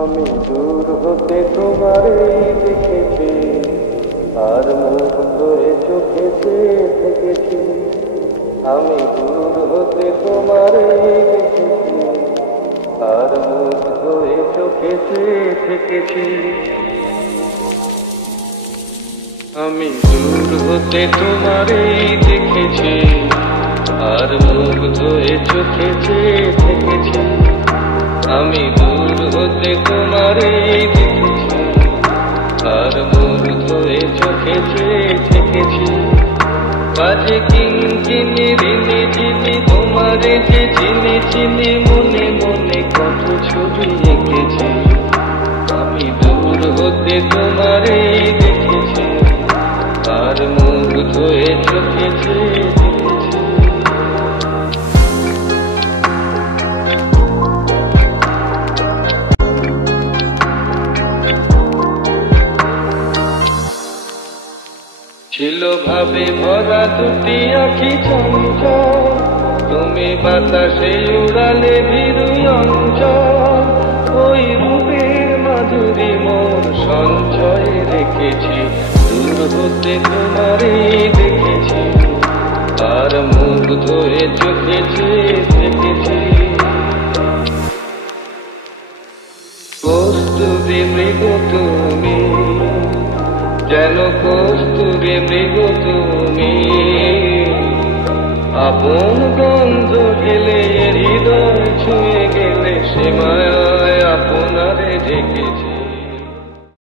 আমি দূর হতে তোমারে দেখেছি, আর মুগ্ধ হয়ে চোখে চেয়ে থেকেছি। আমি দূর হতে তোমারে দেখেছি, আর মুগ্ধ হয়ে চোখে চেয়ে থেকেছি। আমি দূর হতে তোমারে দেখেছি, আর মুগ্ধ হয়ে চোখে চেয়ে থেকেছি। আমি দূর হতে তোমারে দেখেছি, আর মুগ্ধ হয়ে চোখে চেয়ে থেকেছি। বাজে কিনকিনি রিনি ঝিনি তোমারে যে চিনি চিনি, মনে মনে কত ছবি এঁকেছি। আমি দূর হতে তোমারে দেখেছি, আর মুগ্ধ হয়ে চোখে চেয়ে থেকেছি। ছিল ভাবে ভরা দুটি আঁখি চঞ্চল, তুমি বাতাসে উড়ালে ভীরু অঞ্চল। ওই রূপের মাধুরী মন সঞ্চয় রেখেছি, দূর হতে তোমারে দেখেছি, আর মুগ্ধ হয়ে চোখে চেয়ে থেকেছি। কস্তুরী মৃগ তুমি, যেন কস্তুরী মৃগ তুমি, আপন গন্ধ ঢেলে হৃদয় ছুঁয়ে গেলে, সে মায়ায় আপনারে ঢেকেছি।